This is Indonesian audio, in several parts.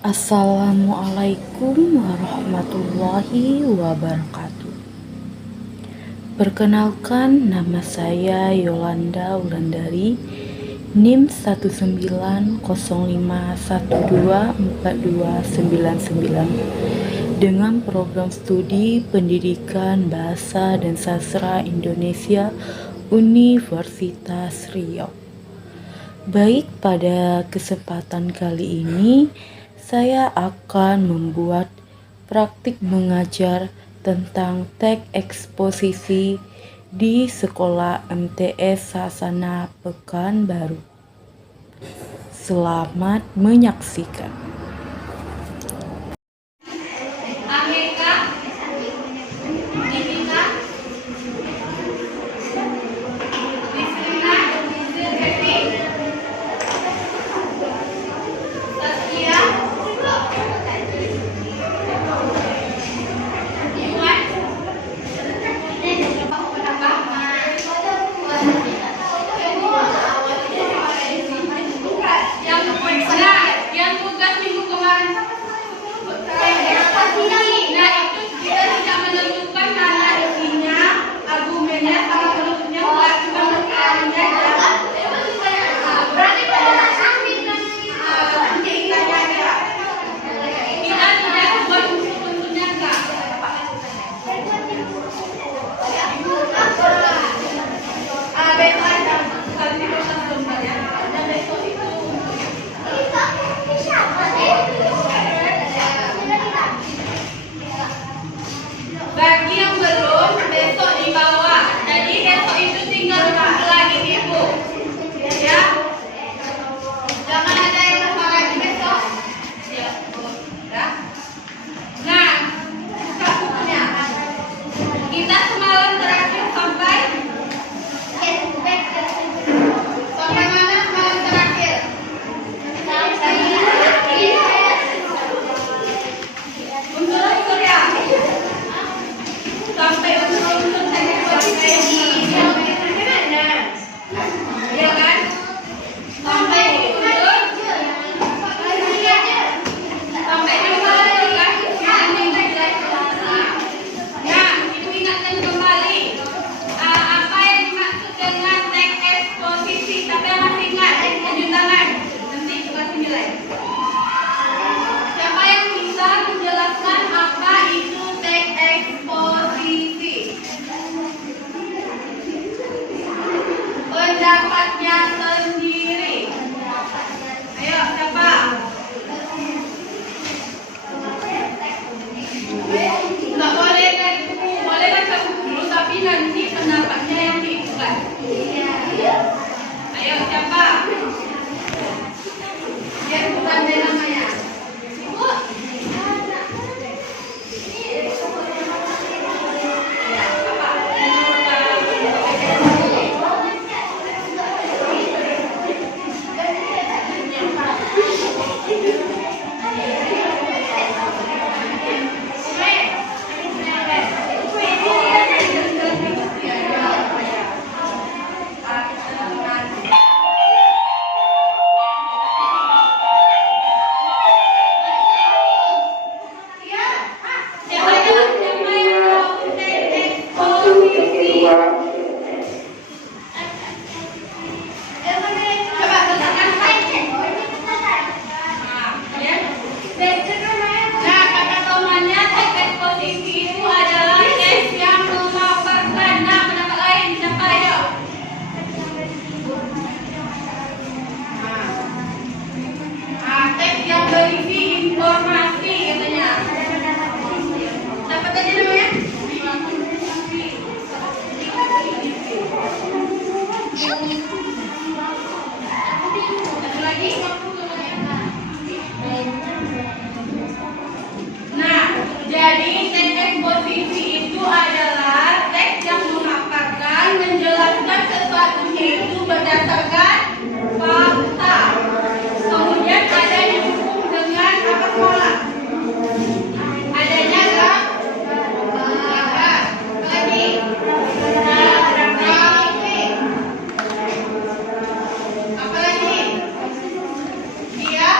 Assalamualaikum warahmatullahi wabarakatuh. Perkenalkan, nama saya Yolanda Wulandari, NIM 19051242999 dengan program studi Pendidikan Bahasa dan Sastra Indonesia Universitas Riau. Baik, pada kesempatan kali ini saya akan membuat praktik mengajar tentang teks eksposisi di Sekolah MTS Sasana Pekanbaru. Selamat menyaksikan. Bagi yang belum, besok dibawa. Jadi besok itu tinggal kumpul lagi di ibu. Ya. Jangan ada yang lupa lagi besok. Ya. Nah, buka bukunya. Kita semalam terakhir sampai mana semalam terakhir? Unsur-unsur ya. Sampai unsur-unsur tadi buat kayak gini, ya kan? Sampai unsur, sampai kembali kan? Nah, ibu ingatkan kembali apa yang dimaksud dengan teks eksposisi. Tapi yang masih ingat, tunjuk tangan. Nanti kasih nilai. Siapa yang bisa menjelaskan apa itu teks eksposisi? Pendapatnya sendiri. Ayo, siapa? Nggak boleh dari buku, boleh baca buku dulu, tapi nanti pendapatnya yang diikukan. Ayo, siapa? Biar bukan dari namanya. Ibu. Jadi teks eksposisi itu adalah teks yang memaparkan, menjelaskan sesuatu itu berdasarkan fakta. Kemudian ada yang didukung dengan apa pola? Adanya gambar. Lagi. Apa lagi? Dia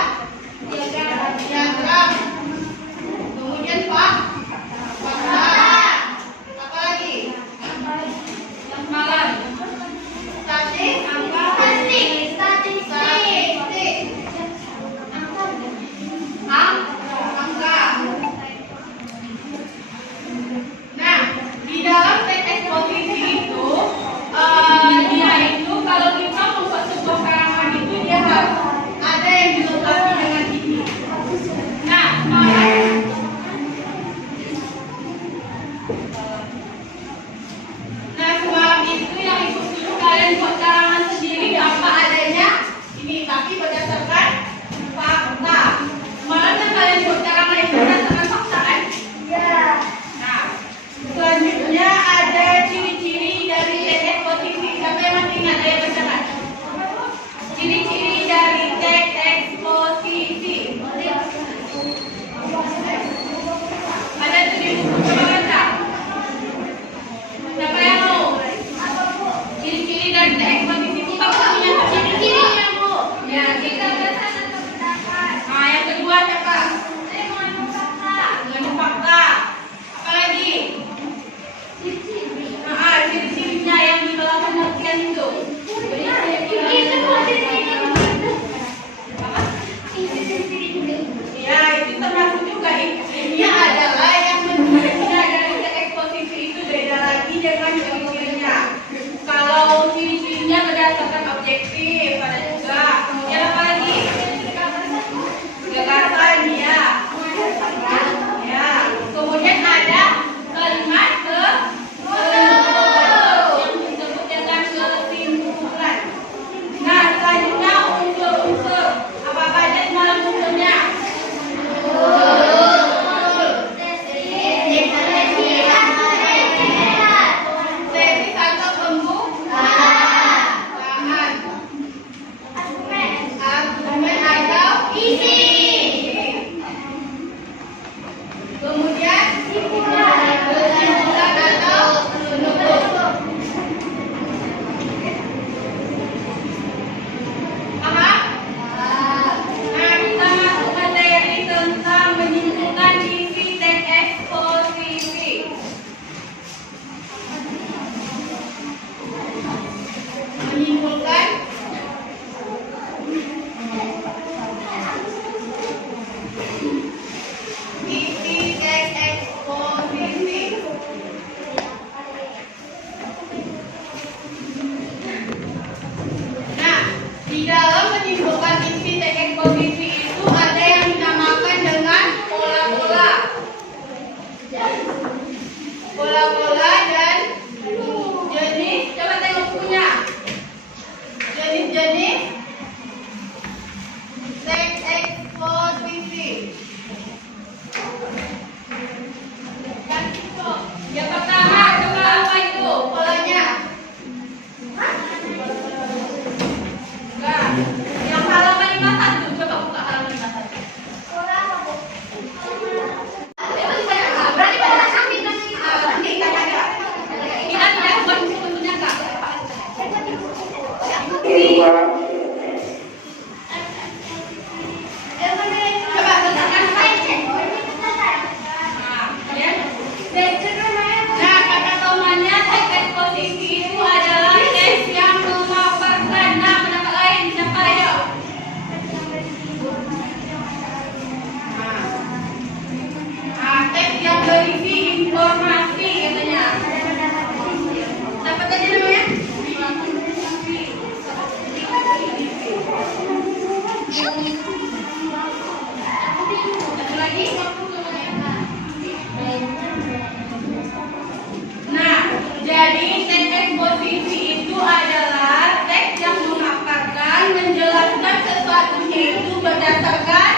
Nah, jadi teks eksposisi itu adalah teks yang memaparkan, menjelaskan sesuatunya itu berdasarkan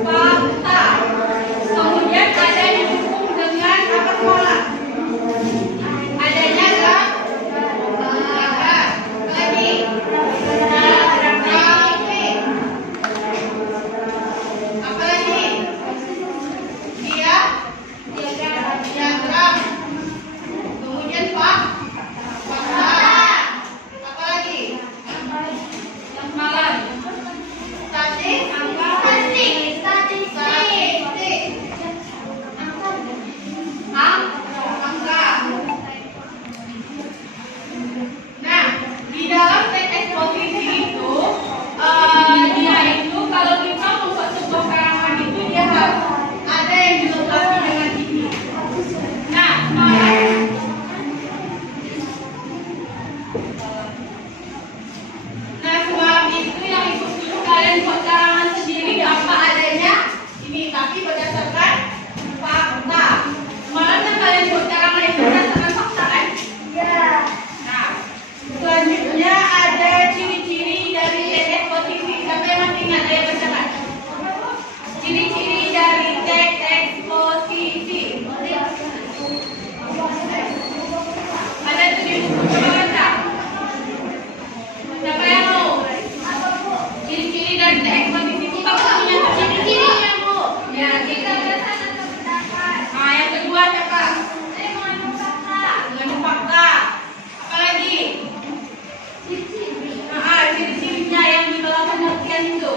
fakta. Kemudian ada didukung dengan apa pola? Adanya gambar, lagi, grafik, apa lagi? Dia diagram. Kemudian fakta. Apa lagi? Yang malam. Statistik. Angka. Nah, di dalam teks eksposisi itu, dia itu kalau kita membuat sebuah karangan itu dia harus ada yang dilengkapi dengan ini. Nah, semalam itu yang ikut dulu kalian buat karangan sendiri apa adanya ini, tapi berdasarkan fakta. Semalam kan kalian buat karangan itu berdasarkan fakta kan? Nah, selanjutnya ada ciri-ciri dari teks eksposisi. Siapa yang masih ingat saya bacakan? Ciri-ciri dari teks eksposisi. Ada tuh di buku, coba baca. Siapa yang mau? Ciri-ciri dari teks eksposisi itu kamu punya ciri-cirinya, Bu. Ya, kita berdasarkan pendapat. Nah, yang kedua siapa? Mengandung fakta. Apa lagi? Ciri-cirinya yang di dalam pengertian itu.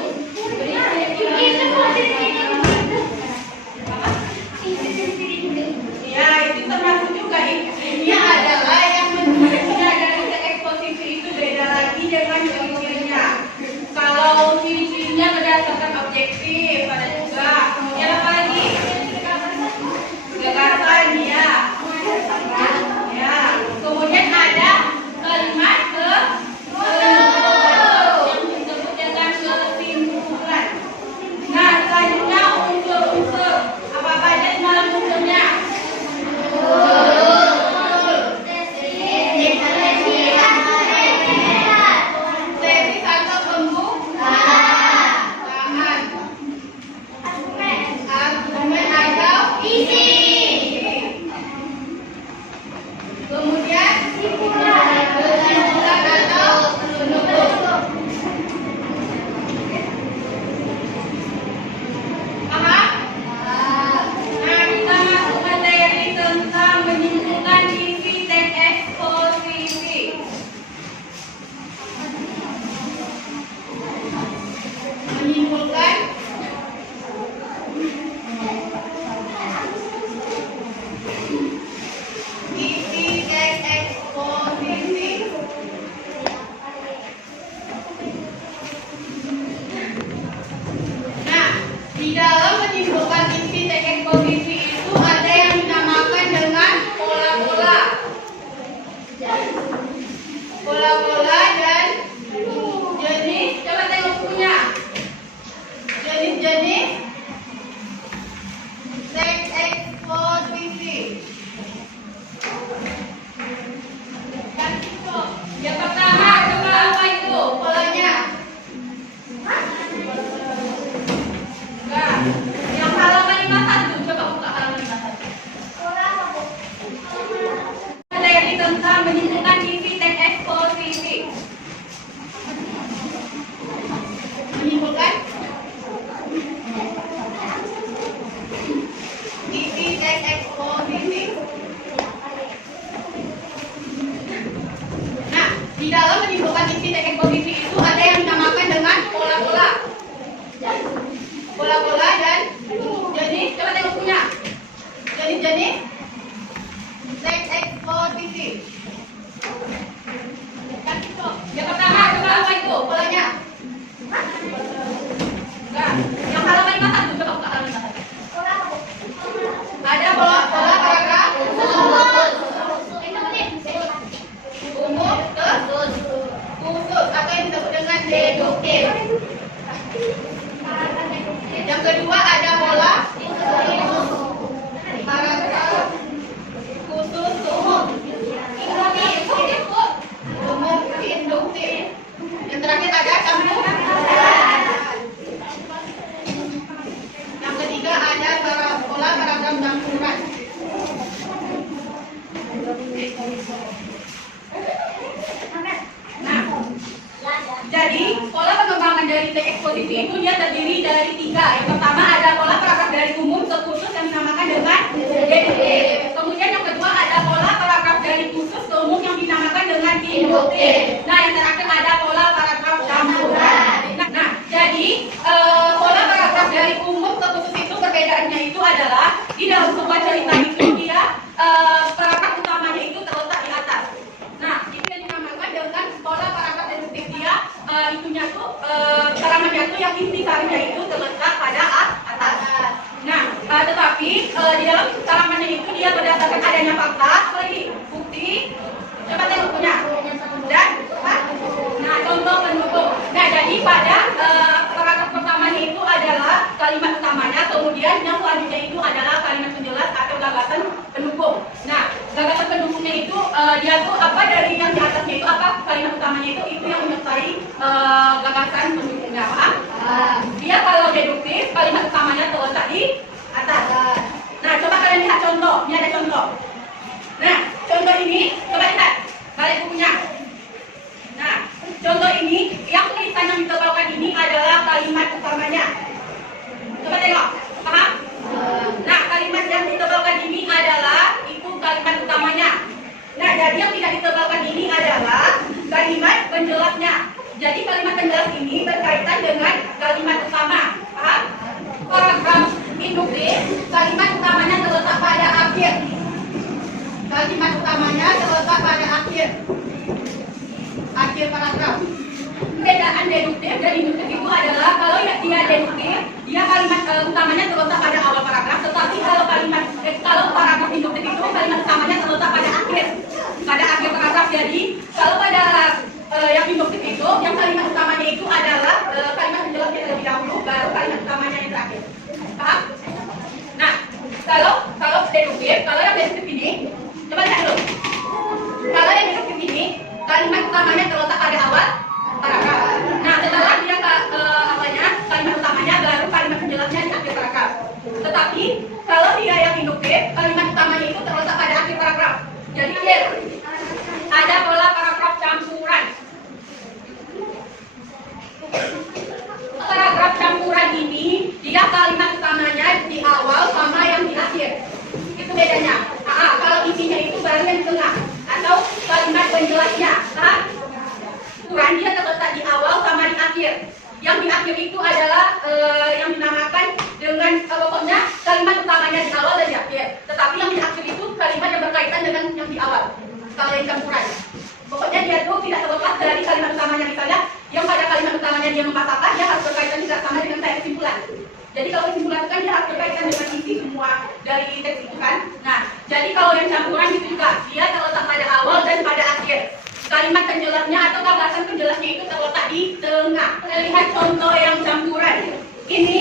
Ya, itu termasuk juga. Ini adalah yang menurutnya dari teks eksposisi itu beda lagi dengan ciri-cirinya. Kalau ciri-cirinya berdasarkan objektif, ada juga. Kemudian apa lagi? Gagasan, ya. Ya. Kemudian ada kalimat yang disebut dengan kesimpulan. Nah, selanjutnya unsur-unsur. Apa aja semalam unsurnya? Tesis atau pembukaan. Argumen atau isi. Kemudian kesimpulan atau penutup. Paham? Nah, kita masuk materi tentang menyimpulkan isi teks eksposisi. Menyimpulkan isi teks eksposisi. Nah, di dalam menyimpulkan isi teks eksposisi itu ada yang dinamakan dengan pola-pola. Pola-pola dan jenis. Coba tengok bukunya. Jenis-jenis teks eksposisi. Yang pertama, coba apa itu polanya? Enggak. Yang halaman 51, coba buka halaman 51. Materi tentang menyimpulkan isi teks eksposisi. Menyimpulkan isi teks eksposisi. Nah, di dalam menyimpulkan isi teks eksposisi itu ada yang dinamakan dengan pola-pola. Pola-pola dan jenis. Coba tengok punya. Jenis-jenis teks eksposisi. Yang pertama, coba apa itu polanya? Enggak. Yang halaman 51, coba buka halaman 51. Ada pola-pola paragraf umum khusus atau yang disebut dengan deduktif. Yang kedua ada pola komposisi itu dia terdiri dari 3. Yang pertama ada pola paragraf dari umum terkhusus yang dinamakan dengan deduktif. Kemudian yang kedua ada pola paragraf dari khusus ke umum yang dinamakan dengan induktif. Nah, yang terakhir ada pola paragraf campuran. Nah, jadi pola paragraf dari umum ke khusus itu perbedaannya itu adalah di dalam sebuah cerita itu dia paragraf utamanya itu terletak di atas. Nah, itu yang dinamakan dengan pola paragraf deduktif. Dia itunya tuh halamannya tuh yang intisarinya itu terletak pada atas. Nah, tetapi di dalam halamannya itu dia berdasarkan adanya fakta, lagi bukti. Coba tengok punya. Dan nah, contoh pendukung. Nah, jadi pada paragraf pertamanya itu adalah kalimat utamanya, kemudian yang selanjutnya itu adalah kalimat penjelas atau gagasan pendukung. Nah, gagasan pendukungnya itu dia tuh apa dari yang di atasnya itu apa kalimat utamanya itu yang menyertai gagasan pendukungnya, paham? Dia kalau deduktif kalimat utamanya terletak di atas. Nah, coba kalian lihat contoh. Ini ada contoh. Nah, contoh ini coba lihat balik bukunya. Nah, contoh ini yang tulisan yang ditebalkan ini adalah kalimat utamanya. Coba tengok, paham? Nah, kalimat yang ditebalkan ini adalah itu kalimat utamanya. Nah, jadi yang tidak ditebalkan ini adalah kalimat penjelasnya. Jadi kalimat penjelas ini berkaitan dengan kalimat utama, paham? Paragraf induktif, kalimat utamanya terletak pada akhir. Kalimat utamanya terletak pada akhir paragraf. Perbedaan deduktif dan induktif itu adalah kalau dia deduktif, dia kalimat utamanya terletak pada awal paragraf, tetapi kalau paragraf induktif itu kalimat utamanya terletak pada akhir paragraf. Jadi kalau pada yang induktif itu, yang kalimat utamanya itu adalah kalimat penjelasnya terlebih dahulu, baru kalimat utamanya yang terakhir. Paham? Nah, kalau deduktif, kalau yang deduktif ini, coba lihat dulu. Kalau yang deduktif ini, kalimat utamanya terletak pada awal paragraf. Nah, setelah dia kalimat utamanya baru kalimat penjelasnya di akhir paragraf. Tetapi kalau dia yang induktif, kalimat utamanya itu terletak pada akhir paragraf. Jadi ada pola paragraf campuran. Paragraf campuran ini dia kalimat utamanya di awal sama yang di akhir. Itu bedanya. Kalau isinya itu baru yang di tengah atau kalimat penjelasnya. Campuran dia terletak di awal sama di akhir. Yang di akhir itu adalah yang dinamakan dengan pokoknya kalimat utamanya di awal dan di akhir. Tetapi yang di akhir itu kalimat yang berkaitan dengan yang di awal. Kalau yang campuran, pokoknya dia tuh tidak terlepas dari kalimat utamanya. Misalnya yang pada kalimat utamanya dia membahas dia harus berkaitan juga sama dengan saya kesimpulan. Jadi kalau kesimpulan itu kan dia harus berkaitan dengan isi semua dari teks itu kan. Nah, jadi kalau yang campuran itu juga dia terletak pada awal dan pada akhir. Kalimat penjelasnya atau gagasan penjelasnya itu terletak di tengah. Kita lihat contoh yang campuran. Ini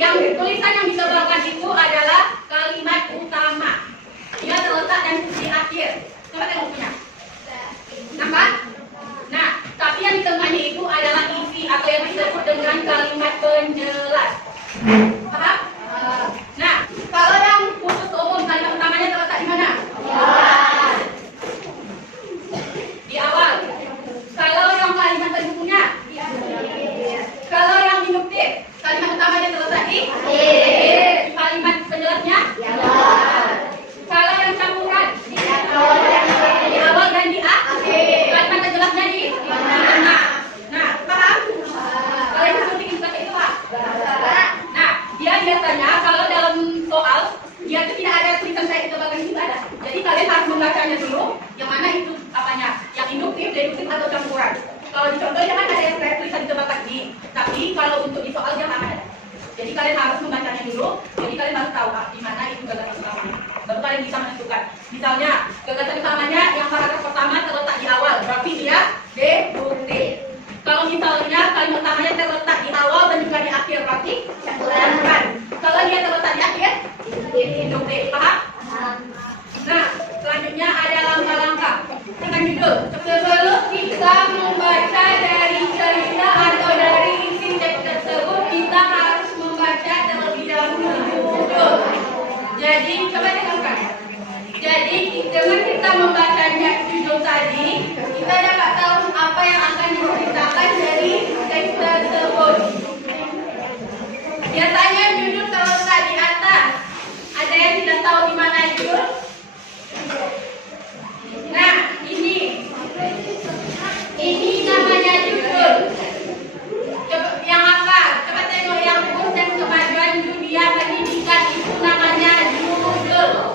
yang tulisan yang disebelahkan itu adalah kalimat utama. Dia terletak dan di akhir. Coba tengok punya. Nampak? Nah, tapi yang di tengahnya itu adalah isi atau yang disebut dengan kalimat penjelas. Paham? Nah, kalau yang khusus umum kalimat utamanya terletak di mana? Di awal. Kalau yang kalimat pendukungnya? Kalau yang induktif, kalimat utamanya terletak di akhir. Kalimat penjelasnya? Kalau yang campuran? Di awal dan di akhir. Kalimat penjelasnya di tengah. Nah, paham? Kalian seperti itu Pak? Nah, dia biasanya kalau dalam soal dia itu tidak ada tulisan saya di belakang itu ada. Jadi kalian harus membacanya dulu. Yang mana itu apanya? Yang induktif, deduktif atau campuran. Kalau di contoh jangan ada yang saya tulisan di belakang ini. Tapi kalau untuk di soal jangan ada. Jadi kalian harus membacanya dulu. Jadi kalian harus tahu di mana itu gagasan utamanya. Baru kalian bisa menentukan. Misalnya gagasan utamanya yang paragraf pertama terletak di awal, berarti dia deduktif. Kalau misalnya kalimat utamanya terletak di awal dan juga di akhir, berarti campuran. Kalau dia terletak di akhir, induktif. Paham? Nah, selanjutnya ada langkah-langkah dengan judul. Sebelum kita membaca dari cerita atau dari isi teks tersebut, kita harus membaca terlebih dahulu judul. Jadi, coba dengarkan. Jadi, dengan kita membacanya judul tadi, kita dapat tahu apa yang akan diceritakan dari teks tersebut. Biasanya judul terletak di atas. Ada yang tidak tahu di mana judul? Nah, ini namanya judul. Coba yang apa? Coba tengok yang kurs dan kemajuan dunia pendidikan, itu namanya judul.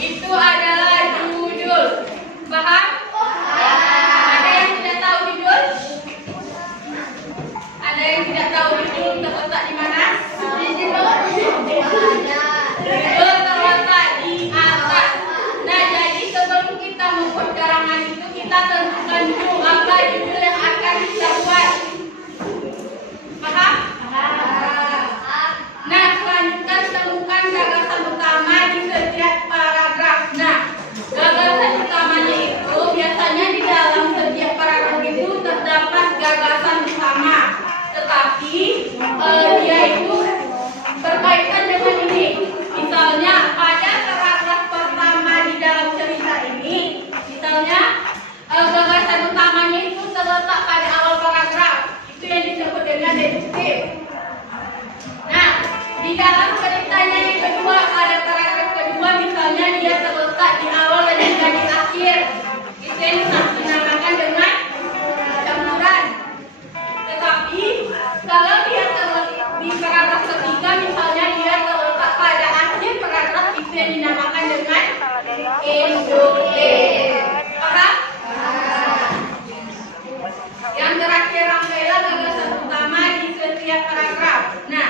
Itu adalah judul. Paham? Ada yang tidak tahu judul? Ada yang tidak tahu judul terletak di mana? Judul terletak di atas. Nah, jadi sebelum kita membuat karangan itu, kita tentukan dulu apa judul yang akan kita buat. Paham? Nah, selanjutnya temukan gagasan utama di setiap paragraf. Nah, gagasan utamanya itu biasanya di dalam setiap paragraf itu terdapat gagasan utama. Tetapi dia itu berkaitan dengan ini. Misalnya pada paragraf pertama di dalam cerita ini, misalnya gagasan utamanya itu terletak pada awal paragraf. Itu yang disebut dengan deduktif. Nah, di dalam ceritanya yang kedua, pada paragraf kedua misalnya dia terletak di awal dan juga di akhir. Itu yang dinamakan dengan campuran. Tetapi kalau dia terletak di paragraf ketiga, misalnya dia terletak pada akhir paragraf, itu yang dinamakan dengan induktif. Paham? Yang terakhir rangkaian gagasan utama di setiap paragraf. Nah,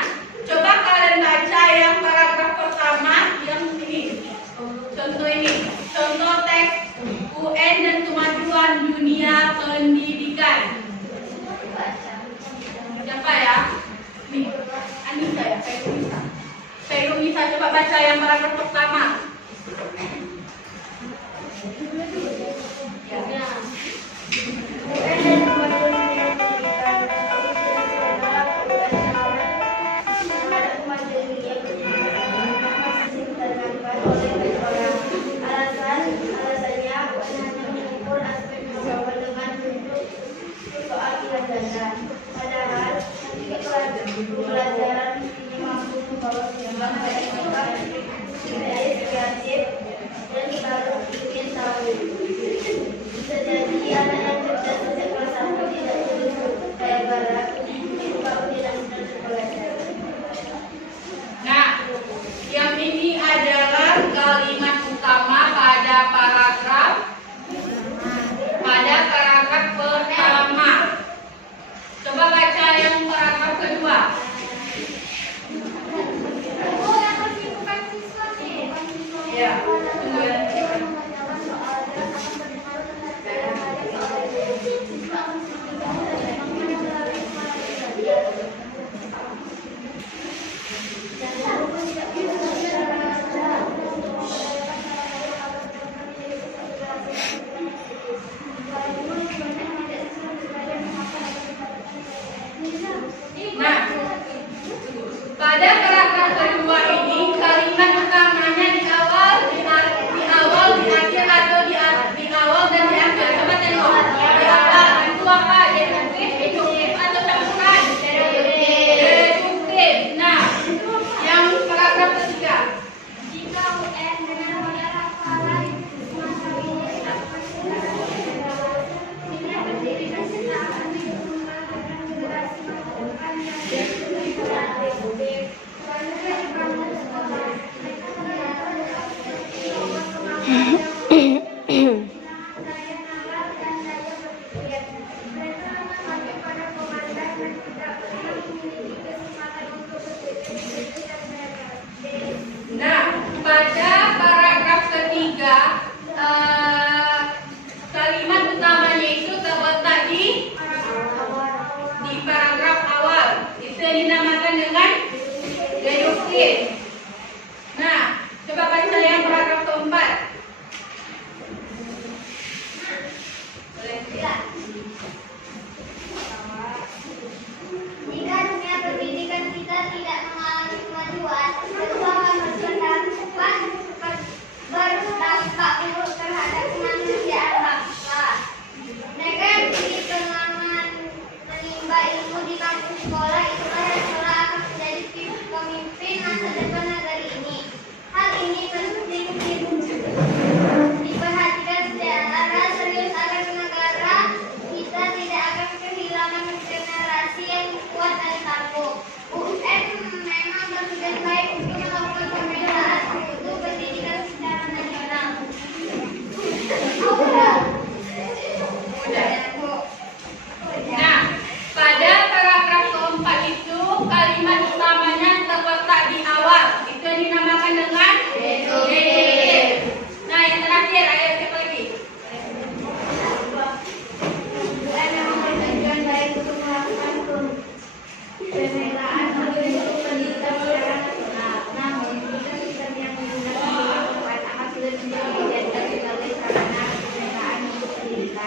coba kalian baca yang paragraf pertama yang ini. Contoh ini, contoh teks UN dan kemajuan dunia pendidikan. Siapa ya? Nih, Anissa ya, Kairunisa. Coba baca yang paragraf pertama. Pelajaran ini mampu membawa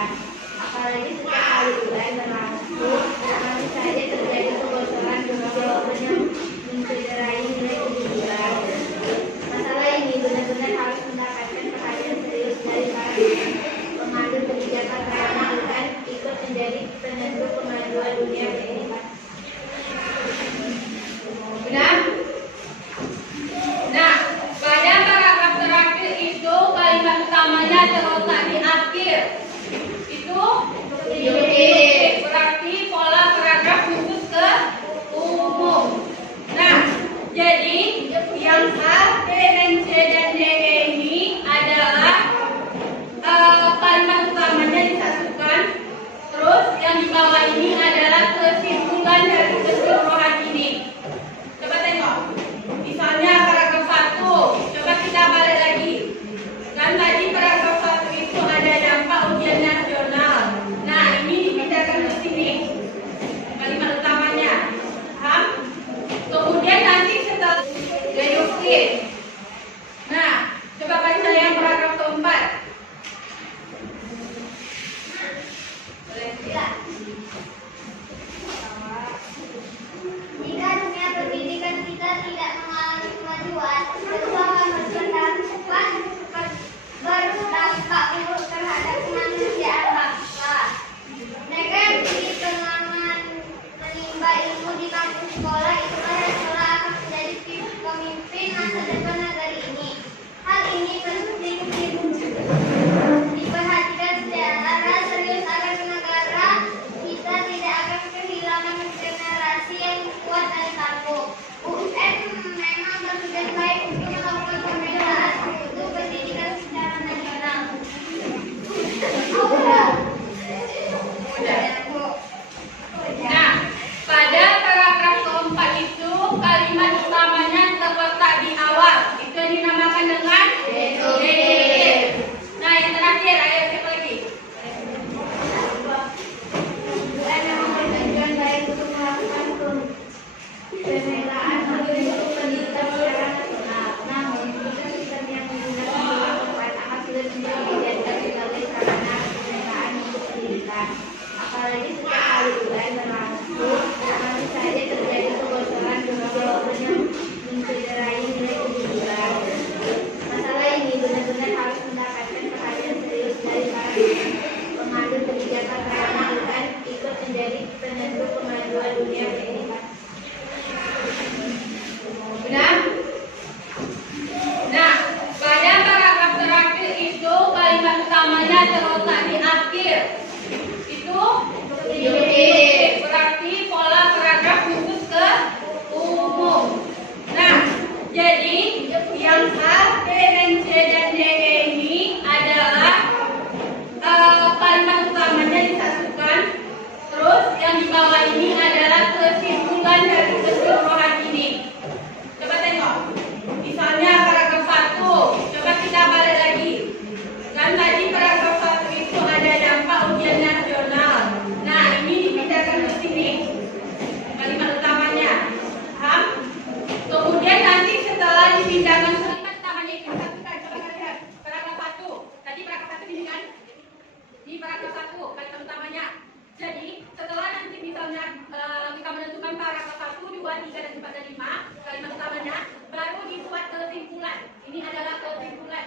dipindahkan. Apalagi setiap kali bulan berlangsung, masih saja terjadi kebocoran jawaban yang mencederai nilai kejujuran. Masalah ini benar-benar harus mendapatkan perhatian serius dari para pengambil kebijakan karena bukan ikut menjadi penentu kemajuan dunia pendidikan. Benar? Nah, pada paragraf terakhir itu kalimat utamanya terletak di akhir. Itu berarti pola paragraf khusus ke umum. Nah, jadi yang A, B, dan C, dan D ini adalah kalimat utamanya disatukan. Terus yang di bawah ini adalah kesimpulan dari keseluruhan ini. Coba tengok. Misalnya paragraf 1. Coba kita balik lagi. Kan tadi paragraf 1 itu ada dampak ujian nasional. Nah, ini dipindahkan ke sini. Kalimat utamanya. Paham? Kemudian nanti setelah deduktif. Nah, coba baca yang paragraf keempat. Boleh tidak? Jika dunia pendidikan kita tidak mengalami kemajuan, terutama kemajuan berdampak buruk terhadap kemanusiaan bangsa. Negatif pengalaman menimba ilmu di kampus sekolah itulah yang telah akan menjadi pemimpin masa depan negeri ini. Hal ini penting diperhatikan secara serius agar negara kita tidak akan kehilangan generasi yang kuat dan tangguh. UN memang bertujuan baik untuk melakukan pembelaan untuk pendidikan secara nasional. Nah, pada paragraf keempat itu kalimat utamanya terletak di awal. Itu yang dinamakan dengan deduktif. Nah, yang terakhir ayo siapa lagi? UN memang bertujuan baik untuk melakukan pembelaan untuk pendidikan secara nasional. Namun, jika sistem yang digunakan belum tepat, akan sulit untuk dijadikan sebagai sarana pembelaan untuk pendidikan. Apalagi setiap kali bulan berlangsung, masih saja terjadi kebocoran jawaban yang mencederai nilai kejujuran. Masalah ini benar-benar harus mendapatkan perhatian serius dari para pengambil kebijakan karena bukan ikut menjadi penentu kemajuan dunia pendidikan. Benar? Nah, pada paragraf terakhir itu kalimat utamanya terletak di akhir. Itu berarti pola paragraf khusus ke umum. Nah, jadi yang A, B, dan C, dan D ini adalah kalimat utamanya disatukan. Terus yang di bawah ini adalah kesimpulan dari keseluruhan ini. Coba tengok. Misalnya paragraf 1. Coba kita balik lagi. Kan tadi paragraf 1 itu ada dampak ujian nasional. Nah, ini dipindahkan ke sini. Kalimat utamanya. Paham? Kemudian nanti setelah dipindahkan kalimat utamanya itu disatukan. Coba kita lihat. Paragraf 1. Tadi paragraf 1 ini kan? Ini paragraf 1 kalimat utamanya. Jadi setelah nanti misalnya kita menentukan paragraf 1, 2, 3, dan 4, dan 5 kalimat utamanya, baru dibuat kesimpulan. Ini adalah kesimpulan.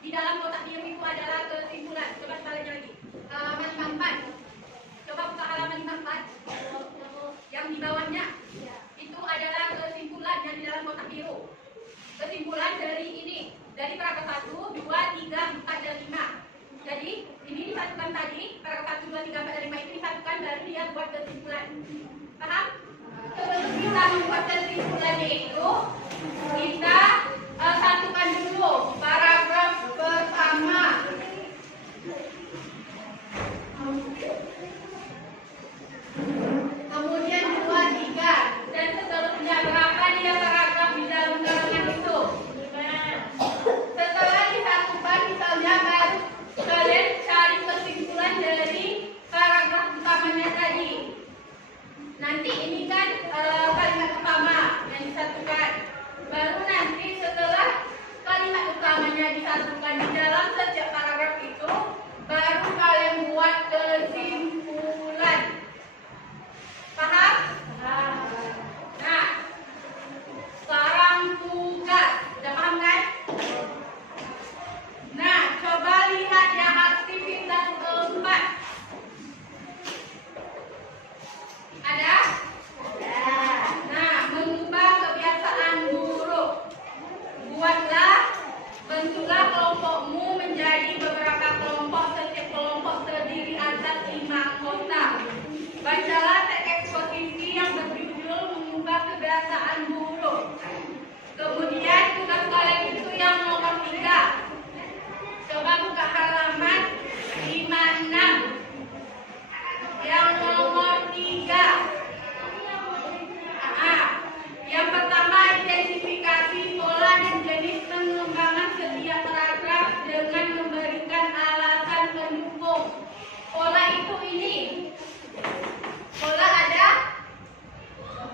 Di dalam kotak biru itu adalah kesimpulan. Coba kita lihat lagi. Halaman 54. Coba buka halaman 54. Yang di bawahnya itu adalah kesimpulan yang di dalam kotak biru. Kesimpulan dari ini, dari paragraf 1, 2, 3, 4, dan 5. Jadi ini disatukan tadi, paragraf 1, 2, 3, 4, dan 5 itu disatukan, baru dia buat kesimpulan. Paham? Sebelum kita membuat kesimpulannya itu, kita satukan dulu paragraf pertama. Kemudian 2, 3, dan seterusnya. Berapa dia paragraf di dalam karangan itu? Setelah disatukan, misalnya baru kalian cari kesimpulan dari paragraf utamanya tadi. Nanti ini kan kalimat utama yang disatukan. Baru nanti setelah kalimat utamanya disatukan, mendukung. Pola itu ini. Pola ada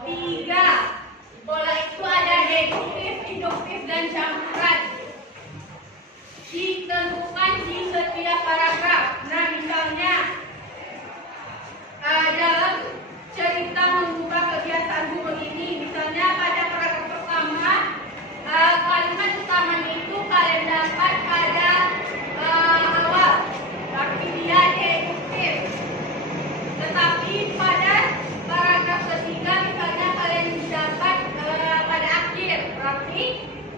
3. Pola itu ada deduktif, induktif, dan campuran. Ditentukan di setiap paragraf. Nah, misalnya dalam cerita mengubah kebiasaan buruk ini, misalnya pada paragraf pertama, kalimat utamanya itu kalian dapat pada awal, tapi dia deduktif. Tetapi pada paragraf ketiga, misalnya kalian dapat pada akhir, berarti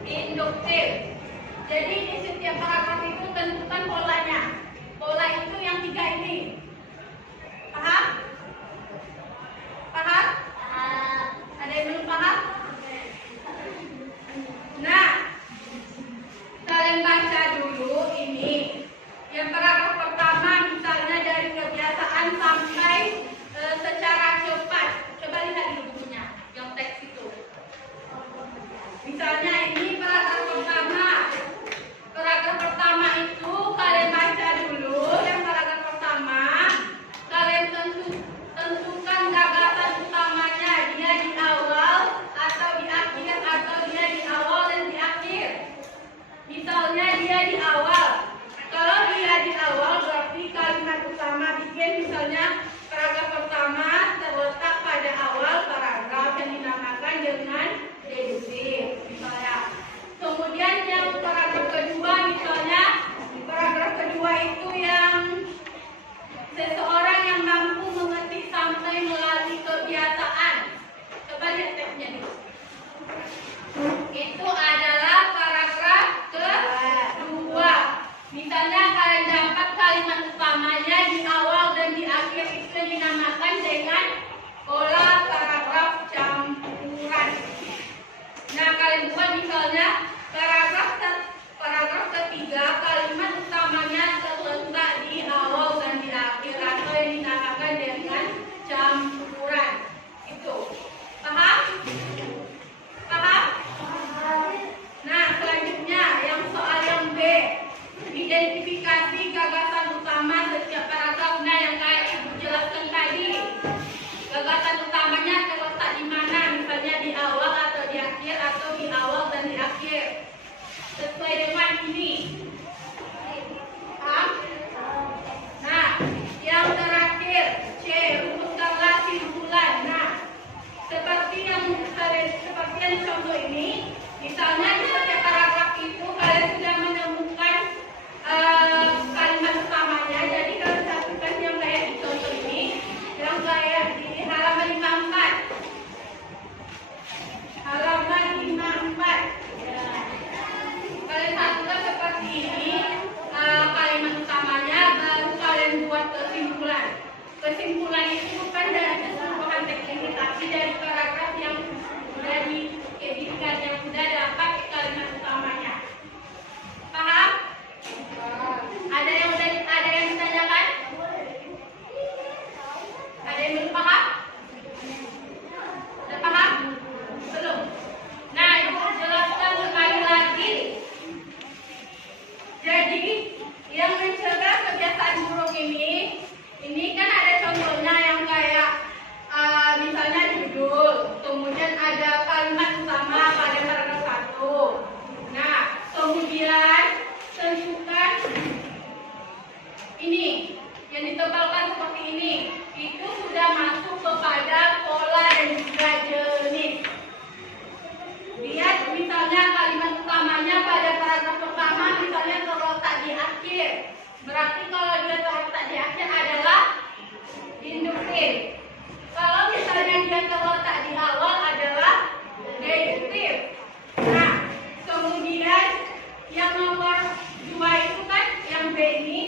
induktif. Jadi di setiap paragraf itu tentukan polanya. Pola itu yang 3 ini. Paham? Paham? Ada yang belum paham? Nah, kalian baca dulu ini. Yang paragraf pertama misalnya dari kebiasaan sampai secara cepat. Coba lihat dulu bukunya, yang teks itu. Misalnya ini paragraf pertama. Paragraf pertama itu kalian baca dulu. Yang paragraf pertama kalian tentukan gagasan utamanya. Dia di awal atau di akhir, atau dia di awal dan di akhir. Misalnya dia di awal. Kalau dia di awal berarti kalimat utama bikin misalnya paragraf pertama terletak pada awal paragraf yang dinamakan dengan deduktif misalnya. Kemudian yang paragraf kedua misalnya, paragraf kedua itu yang seseorang yang mampu mengetik sampai melalui kebiasaan. Coba lihat teksnya dulu. Itu adalah paragraf kedua. Misalnya kalian dapat kalimat utamanya di awal dan di akhir, itu dinamakan dengan pola paragraf campuran. Nah, kalian buat misalnya paragraf ketiga, kalimat utamanya terletak di awal dan di akhir, atau yang dinamakan dengan campuran. Itu. Paham? Paham? Nah, selanjutnya yang soal yang B. Identifikasi gagasan utama setiap paragrafnya yang kayak Ibu jelaskan tadi. Gagasan utamanya terletak di mana? Misalnya di awal atau di akhir, atau di awal dan di akhir. Sesuai dengan ini. Paham? Nah, yang terakhir C. Rumuskanlah simpulan. Nah, seperti yang contoh ini, misalnya di setiap paragraf itu kalian sudah menemukan kalimat utamanya. Jadi kalian satukan yang kayak di contoh ini, yang kayak di halaman 54. Halaman 54. Kalian satukan seperti ini, kalimat utamanya, baru kalian buat kesimpulan. Kesimpulan itu bukan dari keseluruhan teks ini, tapi dari paragraf yang sudah dieditkan, yang sudah dapat kalimat utamanya. Paham? Ada yang ditanyakan? Ada yang belum paham? Sudah paham? Belum? Nah, Ibu jelaskan sekali lagi. Jadi, yang mencegah kebiasaan buruk ini kan ada contohnya yang kayak misalnya judul, kemudian ada kalimat utama pada paragraf 1. Nah, kemudian tentukan ini yang ditebalkan seperti ini, itu sudah masuk kepada pola dan juga jenis. Lihat misalnya kalimat utamanya pada paragraf pertama misalnya terletak di akhir. Berarti kalau dia terletak di akhir adalah induktif. Kalau misalnya dia terletak di awal adalah deduktif. Nah, kemudian yang nomor 2 itu kan yang B ini,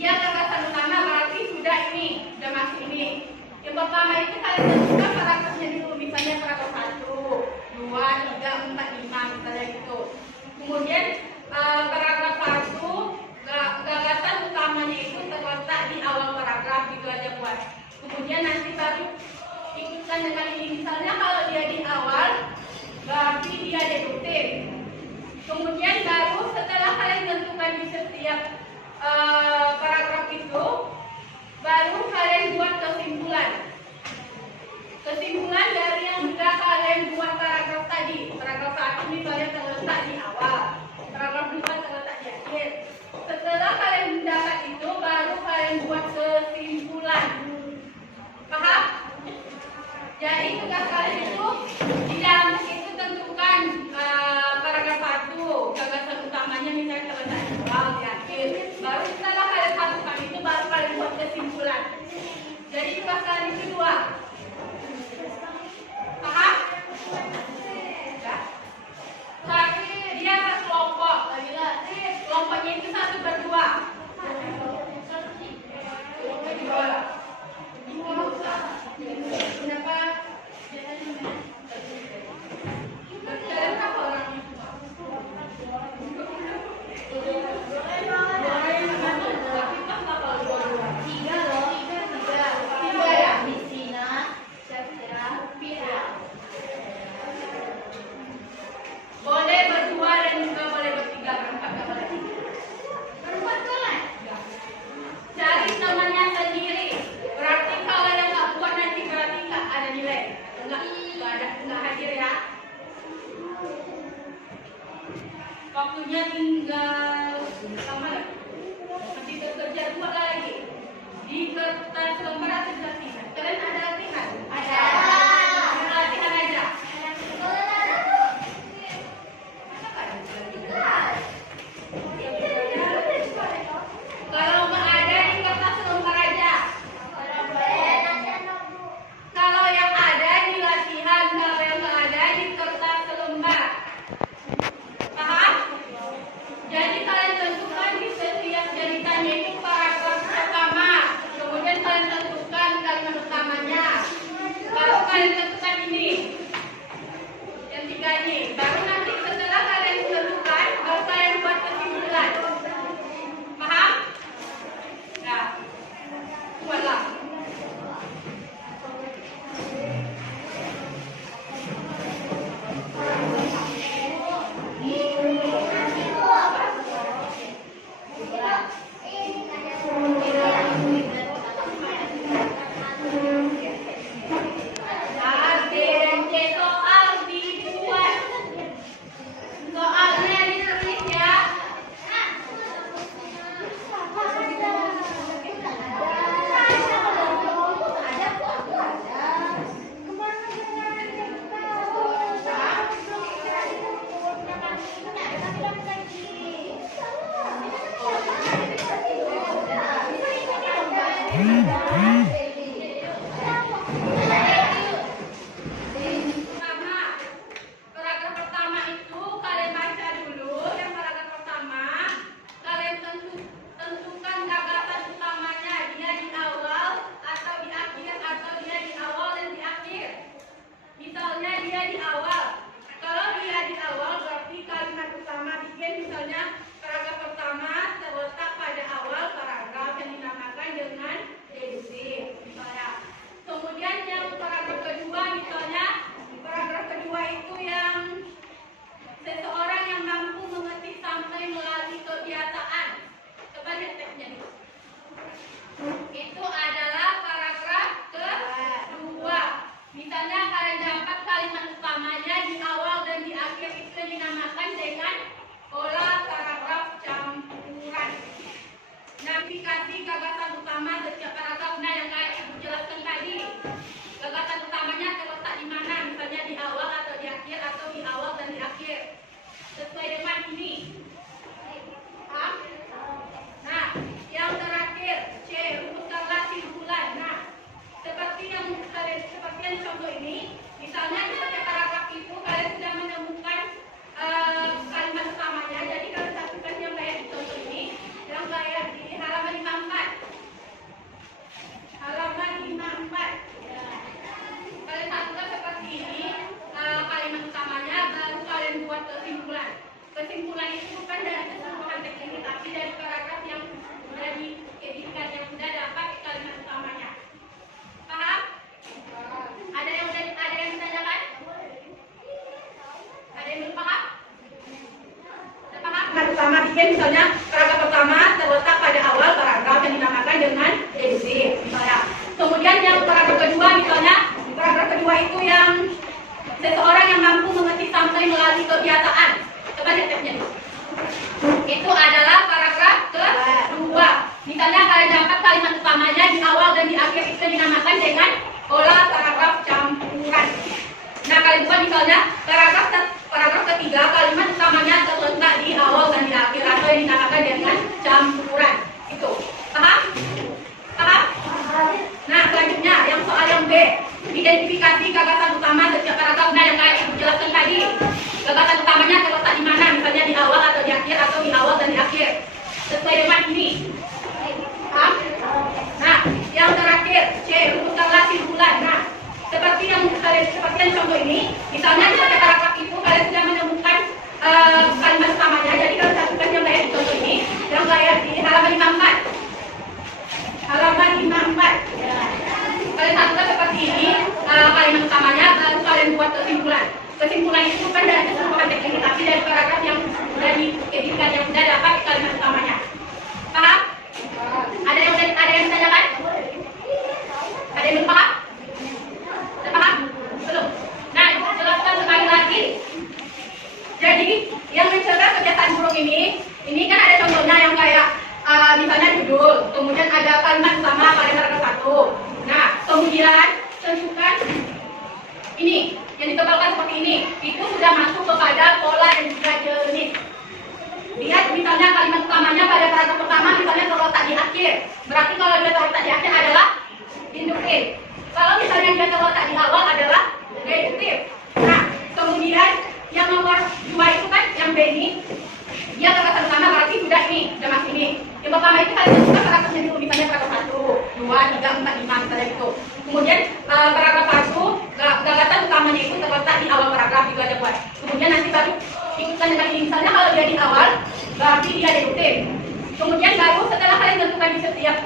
dia gagasan utama berarti sudah ini, sudah masuk ini. Yang pertama itu kalian tentukan paragrafnya dulu, misalnya paragraf 1, 2, 3, 4, 5 misalnya gitu. Kemudian paragraf 1 gagasan utamanya itu terletak di awal paragraf, gitu aja buat. Kemudian nanti baru ikutkan dengan ini, misalnya kalau dia di awal berarti dia deduktif. Kemudian baru setelah kalian tentukan di setiap di kertas lembar atau di latihan? Kalian ada latihan? Ada. Latihan aja. Kalau nggak ada di kertas lembar aja. Kalau yang ada di latihan, kalau yang nggak ada di kertas lembar. Paham? Jadi kalian tentukan di setiap jaditannya itu paragraf pertama. Kemudian kalian tentukan kalimat utamanya. Baru kalian tentukan ini. Yang tiga ini. Baru nanti setelah kalian tentukan, baru kalian buat kesimpulan. Paham? Ya. Buatlah. Paragraf pertama itu kalian baca dulu. Yang paragraf pertama kalian tentukan gagasan utamanya. Dia di awal atau di akhir, atau dia di awal dan di akhir. Misalnya dia di awal. Kalau dia di awal berarti kalimat utama bikin misalnya paragraf pertama terletak pada awal paragraf yang dinamakan dengan deduksi. Misalnya. Kemudian yang paragraf kedua misalnya paragraf kedua itu yang seseorang yang mampu mengerti sampai melalui kebiasaan. Coba lihat teksnya nih. Itu adalah paragraf kedua. Misalnya kalian dapat kalimat utamanya di awal dan di akhir itu dinamakan dengan pola paragraf campuran. Navigasi gagasan utama setiap paragrafnya yang kayak ibu jelaskan tadi. Gagasan utamanya terletak di mana? Misalnya di awal atau di akhir, atau di awal dan di akhir. Sesuai dengan ini. Paham? Nah, yang terakhir C, rumuskanlah simpulan. Nah, seperti yang contoh ini, misalnya di setiap paragraf itu kalian sudah menemukan kalimat utamanya. Jadi kalian satukan yang kayak di contoh ini, yang kayak di halaman 54. Halaman 54. Kalian satukan seperti ini kalimat utamanya, baru kalian buat kesimpulan. Kesimpulan itu bukan dari keseluruhan teks ini, tapi dari paragraf yang sudah dieditkan, yang sudah dapat kalimat utamanya. Paham? Ada yang ditanyakan? Ada yang belum paham? Sudah paham? Kalimat utama bikin misalnya paragraf pertama terletak pada awal paragraf yang dinamakan dengan deduksi. Misalnya. Kemudian yang paragraf kedua misalnya paragraf kedua itu yang seseorang yang mampu mengerti sampai melalui kebiasaan. Coba lihat teksnya. Itu adalah paragraf kedua. Misalnya kalian dapat kalimat utamanya di awal dan di akhir itu dinamakan dengan pola paragraf campuran. Nah, kalian buat misalnya paragraf ketiga kalimat utamanya terletak di awal dan di akhir atau yang dinamakan dengan campuran. Itu. Paham? Paham? Nah, selanjutnya yang soal yang B. Identifikasi gagasan utama setiap paragrafnya yang kayak ibu jelaskan tadi. Gagasan utamanya terletak di mana? Misalnya di awal atau di akhir, atau di awal dan di akhir. Sesuai dengan ini. Paham? Nah, yang terakhir C, rumuskanlah simpulan. Nah, seperti yang contoh ini, misalnya di setiap paragraf itu kalian sudah menemukan kalimat utamanya. Jadi kalian satukan yang kayak di contoh ini, yang kayak di halaman 54. Halaman 54. Kalian satukan seperti ini kalimat utamanya, baru kalian buat kesimpulan. Kesimpulan itu bukan dari keseluruhan teks ini, tapi dari paragraf yang sudah dieditkan, yang sudah dapat kalimat utamanya. Paham? Ada yang ditanyakan? Ada yang belum paham? Sudah paham? Belum? Nah, jelaskan sekali lagi. Jadi, yang mencegah kebiasaan buruk ini kan ada contohnya yang kayak misalnya judul, kemudian ada kalimat utama pada paragraf 1. Nah, kemudian tentukan ini yang ditebalkan seperti ini, itu sudah masuk kepada pola dan juga jenis. Lihat misalnya kalimat utamanya pada paragraf pertama misalnya terletak di akhir, berarti kalau dia terletak di akhir adalah induktif. Kalau misalnya dia terletak di awal adalah deduktif. Nah, kemudian yang nomor 2 itu kan yang B ini, dia kata utama berarti sudah ini, sudah masuk ini. Yang pertama itu kalian tentukan paragrafnya dulu, misalnya paragraf 1, 2, 3, 4, 5 misalnya gitu. Kemudian paragraf 1 gagasan utamanya itu terletak di awal paragraf juga ada buat. Kemudian nanti baru ikutkan dengan ini, misalnya kalau dia di awal berarti dia deduktif. Kemudian baru setelah kalian tentukan di setiap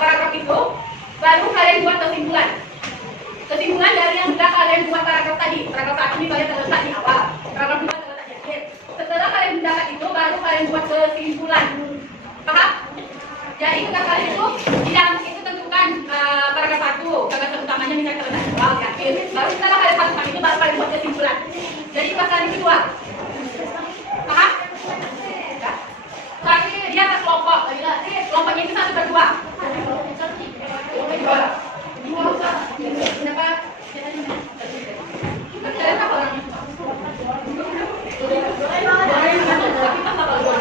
paragraf itu, baru kalian buat kesimpulan. Kesimpulan dari yang sudah kalian buat paragraf tadi. Paragraf 1 misalnya terletak di awal, paragraf 2 terletak di akhir. Setelah kalian mendapat itu, baru kalian buat kesimpulan. Paham? Jadi tugas kalian itu di dalam itu tentukan paragraf 1, gagasan utamanya misalnya terletak di awal, di akhir. Baru setelah kalian masukkan itu, baru kalian buat kesimpulan. Jadi tugas kalian itu 2. Paham? Ya. Tapi dia terkelompok. Kelompoknya itu 1 per 2. Kenapa? Kalian apa orangnya?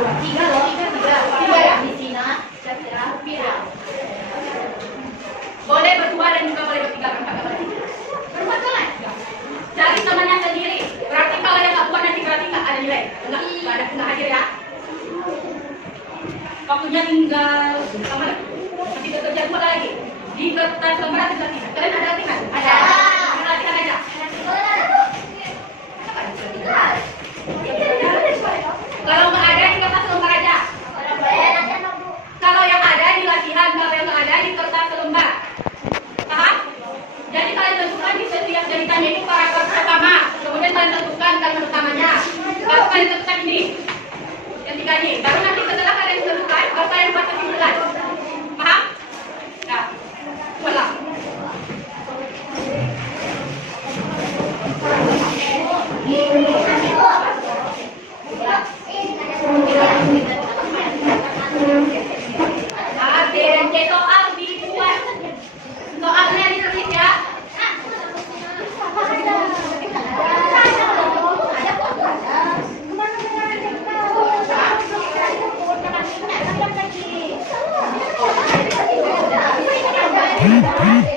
Tiga ya? Boleh berdua dan juga boleh bertiga, berempat, berempat boleh. Cari temannya sendiri. Berarti kalau yang nggak buat nanti berarti nggak ada nilai. Nggak hadir ya. Waktunya tinggal sama lagi. Nanti bekerja 2 lagi. Di kertas lembar ada latihan. Kalian ada latihan? Ada. Latihan aja. Kalau nggak ada di kertas lembar aja. Kalau yang ada di latihan, kalau yang nggak ada di kertas lembar. Paham? Jadi kalian tentukan di setiap jaditannya itu paragraf pertama. Kemudian kalian tentukan kalimat utamanya. Baru kalian tentukan ini. Yang 3 ini. Baru nanti setelah kalian tentukan, baru kalian buat kesimpulan. Paham? Nah, pulang. A, B, dan C soal dibuat. Soalnya ditulis ya. Ada